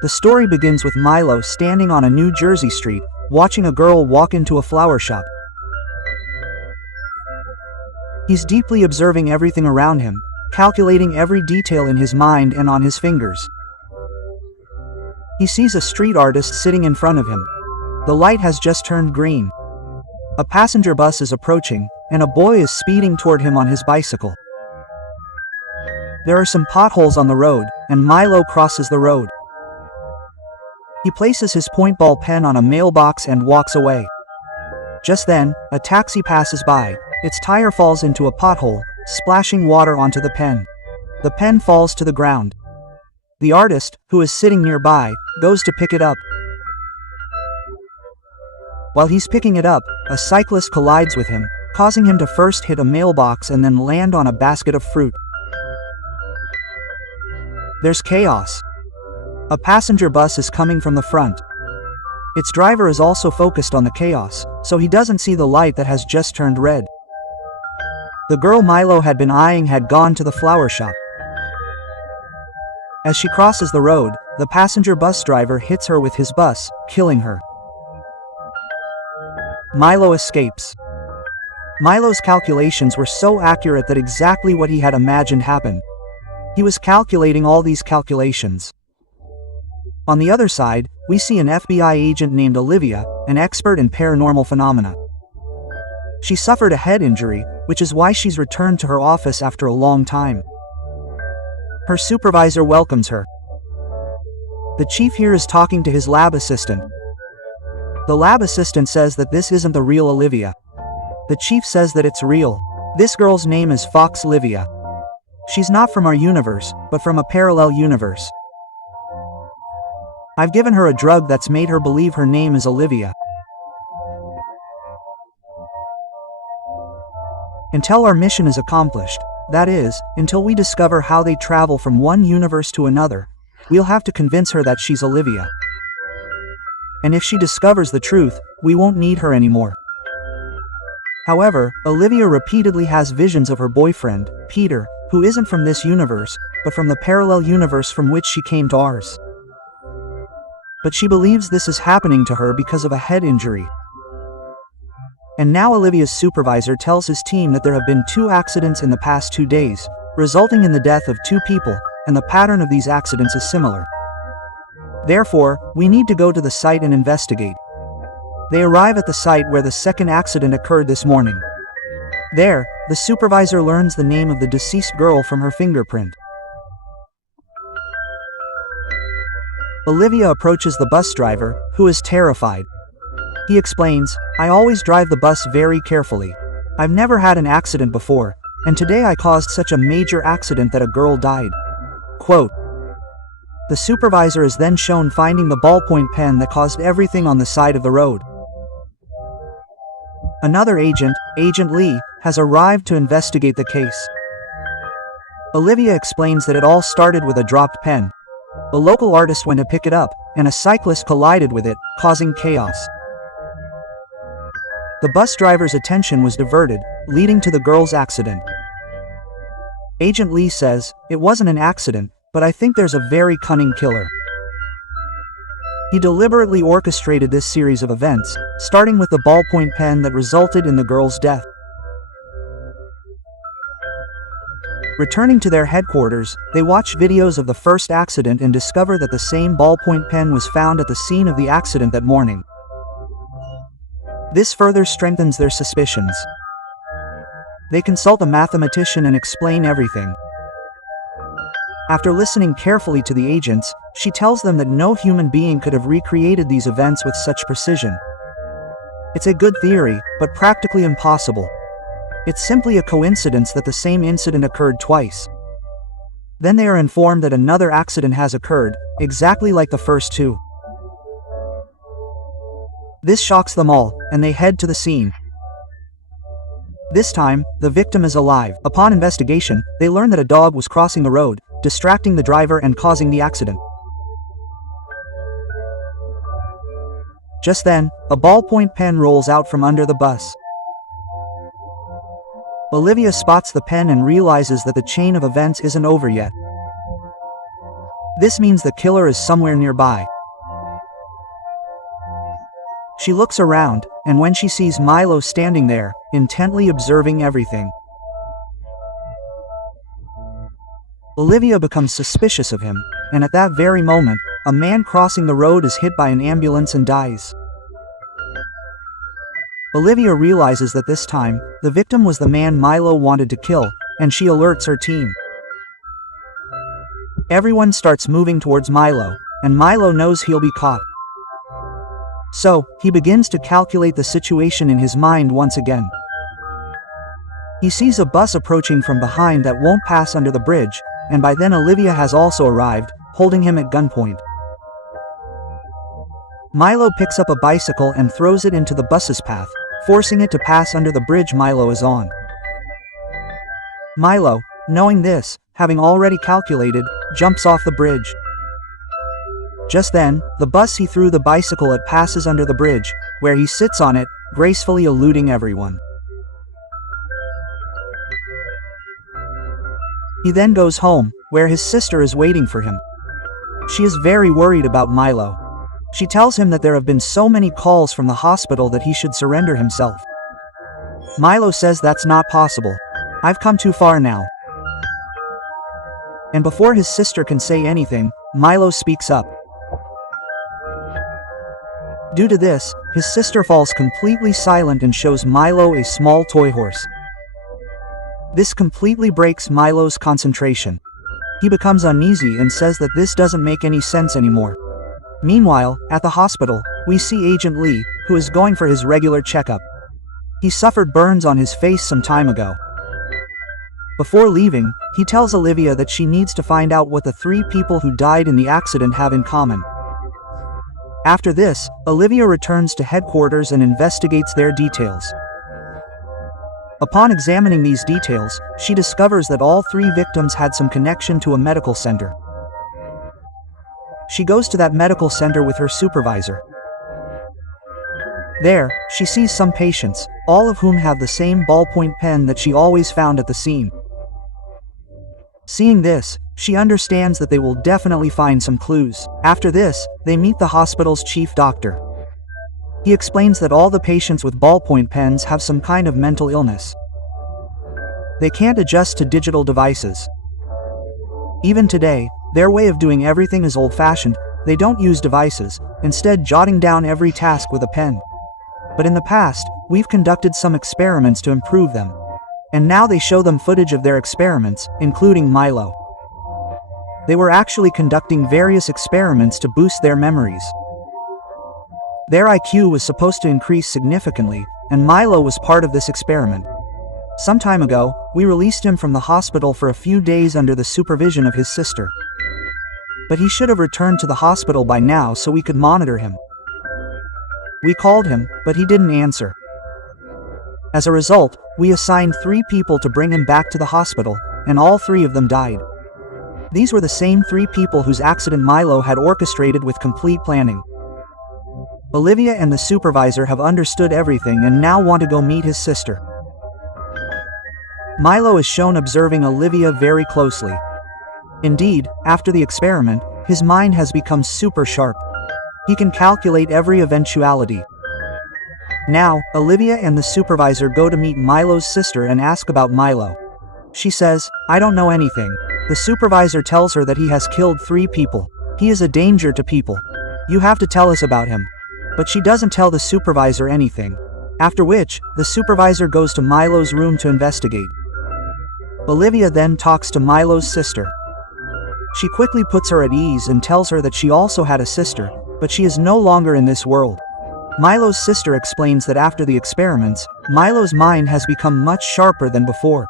The story begins with Milo standing on a New Jersey street, watching a girl walk into a flower shop. He's deeply observing everything around him, calculating every detail in his mind and on his fingers. He sees a street artist sitting in front of him. The light has just turned green. A passenger bus is approaching, and a boy is speeding toward him on his bicycle. There are some potholes on the road, and Milo crosses the road. He places his point-ball pen on a mailbox and walks away. Just then, a taxi passes by. Its tire falls into a pothole, splashing water onto the pen. The pen falls to the ground. The artist, who is sitting nearby, goes to pick it up. While he's picking it up, a cyclist collides with him, causing him to first hit a mailbox and then land on a basket of fruit. There's chaos. A passenger bus is coming from the front. Its driver is also focused on the chaos, so he doesn't see the light that has just turned red. The girl Milo had been eyeing had gone to the flower shop. As she crosses the road, the passenger bus driver hits her with his bus, killing her. Milo escapes. Milo's calculations were so accurate that exactly what he had imagined happened. He was calculating all these calculations. On the other side, we see an FBI agent named Olivia, an expert in paranormal phenomena. She suffered a head injury, which is why she's returned to her office after a long time. Her supervisor welcomes her. The chief here is talking to his lab assistant. The lab assistant says that this isn't the real Olivia. The chief says that it's real. This girl's name is Fox Olivia. She's not from our universe, but from a parallel universe. I've given her a drug that's made her believe her name is Olivia. Until our mission is accomplished, that is, until we discover how they travel from one universe to another, we'll have to convince her that she's Olivia. And if she discovers the truth, we won't need her anymore. However, Olivia repeatedly has visions of her boyfriend, Peter, who isn't from this universe, but from the parallel universe from which she came to ours. But she believes this is happening to her because of a head injury. And now Olivia's supervisor tells his team that there have been 2 accidents in the past 2 days, resulting in the death of 2 people, and the pattern of these accidents is similar. Therefore, we need to go to the site and investigate. They arrive at the site where the second accident occurred this morning. There, the supervisor learns the name of the deceased girl from her fingerprint. Olivia approaches the bus driver, who is terrified. He explains, "I always drive the bus very carefully. I've never had an accident before, and today I caused such a major accident that a girl died." Quote. The supervisor is then shown finding the ballpoint pen that caused everything on the side of the road. Another agent, Agent Lee, has arrived to investigate the case. Olivia explains that it all started with a dropped pen. A local artist went to pick it up, and a cyclist collided with it, causing chaos. The bus driver's attention was diverted, leading to the girl's accident. Agent Lee says, "It wasn't an accident, but I think there's a very cunning killer. He deliberately orchestrated this series of events, starting with the ballpoint pen that resulted in the girl's death." Returning to their headquarters, they watch videos of the first accident and discover that the same ballpoint pen was found at the scene of the accident that morning. This further strengthens their suspicions. They consult a mathematician and explain everything. After listening carefully to the agents, she tells them that no human being could have recreated these events with such precision. It's a good theory, but practically impossible. It's simply a coincidence that the same incident occurred twice. Then they are informed that another accident has occurred, exactly like the first 2. This shocks them all, and they head to the scene. This time, the victim is alive. Upon investigation, they learn that a dog was crossing the road, distracting the driver and causing the accident. Just then, a ballpoint pen rolls out from under the bus. Olivia spots the pen and realizes that the chain of events isn't over yet. This means the killer is somewhere nearby. She looks around, and when she sees Milo standing there, intently observing everything, Olivia becomes suspicious of him, and at that very moment, a man crossing the road is hit by an ambulance and dies. Olivia realizes that this time, the victim was the man Milo wanted to kill, and she alerts her team. Everyone starts moving towards Milo, and Milo knows he'll be caught. So, he begins to calculate the situation in his mind once again. He sees a bus approaching from behind that won't pass under the bridge, and by then Olivia has also arrived, holding him at gunpoint. Milo picks up a bicycle and throws it into the bus's path, forcing it to pass under the bridge Milo is on. Milo, knowing this, having already calculated, jumps off the bridge. Just then, the bus he threw the bicycle at passes under the bridge, where he sits on it, gracefully eluding everyone. He then goes home, where his sister is waiting for him. She is very worried about Milo. She tells him that there have been so many calls from the hospital that he should surrender himself. Milo says that's not possible. I've come too far now. And before his sister can say anything, Milo speaks up. Due to this, his sister falls completely silent and shows Milo a small toy horse. This completely breaks Milo's concentration. He becomes uneasy and says that this doesn't make any sense anymore. Meanwhile, at the hospital, we see Agent Lee, who is going for his regular checkup. He suffered burns on his face some time ago. Before leaving, he tells Olivia that she needs to find out what the 3 people who died in the accident have in common. After this, Olivia returns to headquarters and investigates their details. Upon examining these details, she discovers that all 3 victims had some connection to a medical center. She goes to that medical center with her supervisor. There, she sees some patients, all of whom have the same ballpoint pen that she always found at the scene. Seeing this, she understands that they will definitely find some clues. After this, they meet the hospital's chief doctor. He explains that all the patients with ballpoint pens have some kind of mental illness. They can't adjust to digital devices. Even today, their way of doing everything is old-fashioned. They don't use devices, instead jotting down every task with a pen. But in the past, we've conducted some experiments to improve them. And now they show them footage of their experiments, including Milo. They were actually conducting various experiments to boost their memories. Their IQ was supposed to increase significantly, and Milo was part of this experiment. Some time ago, we released him from the hospital for a few days under the supervision of his sister. But he should have returned to the hospital by now so we could monitor him. We called him, but he didn't answer. As a result, we assigned 3 people to bring him back to the hospital, and all 3 of them died. These were the same 3 people whose accident Milo had orchestrated with complete planning. Olivia and the supervisor have understood everything and now want to go meet his sister. Milo is shown observing Olivia very closely. Indeed, after the experiment, his mind has become super sharp. He can calculate every eventuality. Now, Olivia and the supervisor go to meet Milo's sister and ask about Milo. She says, "I don't know anything." The supervisor tells her that he has killed 3 people. He is a danger to people. You have to tell us about him. But she doesn't tell the supervisor anything. After which, the supervisor goes to Milo's room to investigate. Olivia then talks to Milo's sister. She quickly puts her at ease and tells her that she also had a sister, but she is no longer in this world. Milo's sister explains that after the experiments, Milo's mind has become much sharper than before.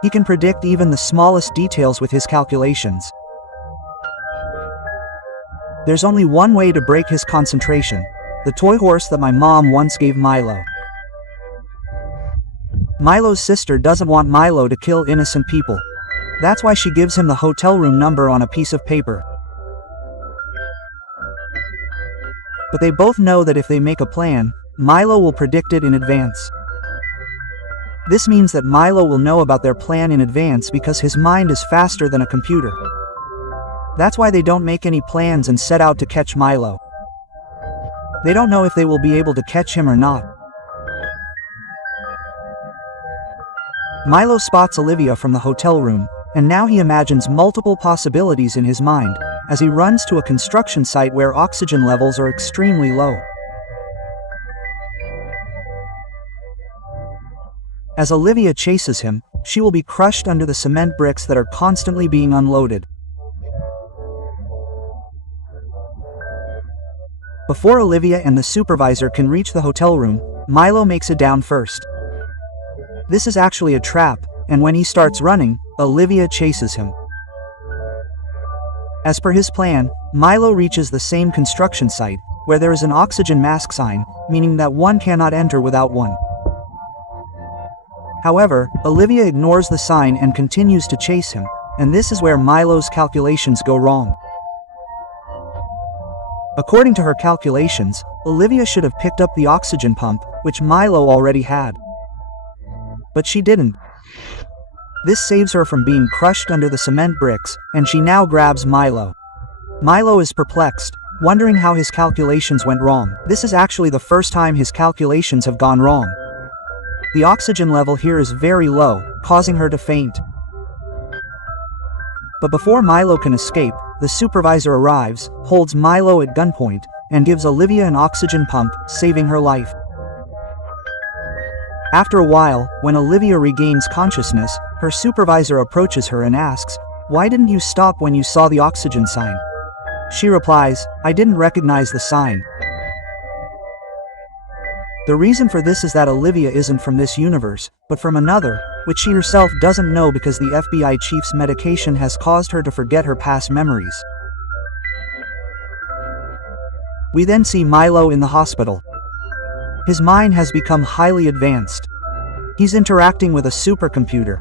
He can predict even the smallest details with his calculations. There's only one way to break his concentration: the toy horse that my mom once gave Milo. Milo's sister doesn't want Milo to kill innocent people. That's why she gives him the hotel room number on a piece of paper. But they both know that if they make a plan, Milo will predict it in advance. This means that Milo will know about their plan in advance because his mind is faster than a computer. That's why they don't make any plans and set out to catch Milo. They don't know if they will be able to catch him or not. Milo spots Olivia from the hotel room, and now he imagines multiple possibilities in his mind, as he runs to a construction site where oxygen levels are extremely low. As Olivia chases him, she will be crushed under the cement bricks that are constantly being unloaded. Before Olivia and the supervisor can reach the hotel room, Milo makes it down first. This is actually a trap, and when he starts running, Olivia chases him. As per his plan, Milo reaches the same construction site, where there is an oxygen mask sign, meaning that one cannot enter without one. However, Olivia ignores the sign and continues to chase him, and this is where Milo's calculations go wrong. According to her calculations, Olivia should have picked up the oxygen pump, which Milo already had. But she didn't. This saves her from being crushed under the cement bricks, and she now grabs Milo. Milo is perplexed, wondering how his calculations went wrong. This is actually the first time his calculations have gone wrong. The oxygen level here is very low, causing her to faint. But before Milo can escape, the supervisor arrives, holds Milo at gunpoint, and gives Olivia an oxygen pump, saving her life. After a while, when Olivia regains consciousness, her supervisor approaches her and asks, "Why didn't you stop when you saw the oxygen sign?" She replies, "I didn't recognize the sign." The reason for this is that Olivia isn't from this universe, but from another, which she herself doesn't know because the FBI chief's medication has caused her to forget her past memories. We then see Milo in the hospital. His mind has become highly advanced. He's interacting with a supercomputer.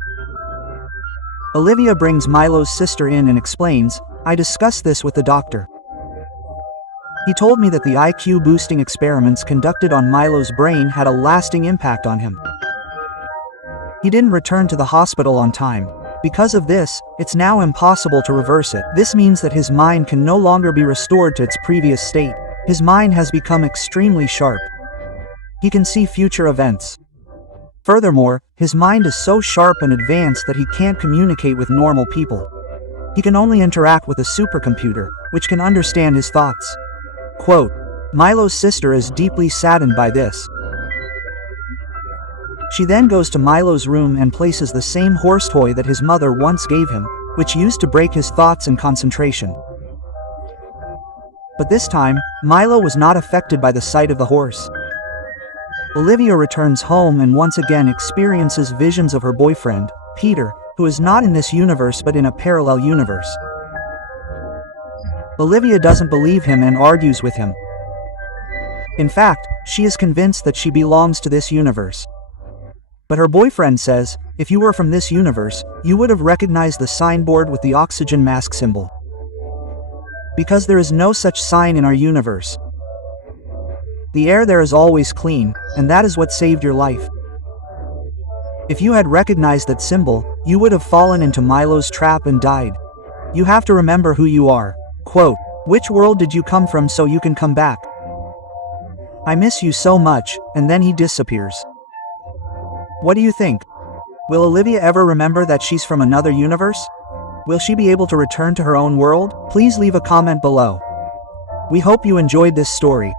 Olivia brings Milo's sister in and explains, "I discussed this with the doctor. He told me that the IQ boosting experiments conducted on Milo's brain had a lasting impact on him. He didn't return to the hospital on time. Because of this, it's now impossible to reverse it. This means that his mind can no longer be restored to its previous state. His mind has become extremely sharp. He can see future events. Furthermore, his mind is so sharp and advanced that he can't communicate with normal people. He can only interact with a supercomputer, which can understand his thoughts." Quote, Milo's sister is deeply saddened by this. She then goes to Milo's room and places the same horse toy that his mother once gave him, which used to break his thoughts and concentration. But this time, Milo was not affected by the sight of the horse. Olivia returns home and once again experiences visions of her boyfriend, Peter, who is not in this universe but in a parallel universe. Olivia doesn't believe him and argues with him. In fact, she is convinced that she belongs to this universe. But her boyfriend says, "If you were from this universe, you would have recognized the signboard with the oxygen mask symbol. Because there is no such sign in our universe. The air there is always clean, and that is what saved your life. If you had recognized that symbol, you would have fallen into Milo's trap and died. You have to remember who you are." Quote, "Which world did you come from so you can come back? I miss you so much," and then he disappears. What do you think? Will Olivia ever remember that she's from another universe? Will she be able to return to her own world? Please leave a comment below. We hope you enjoyed this story.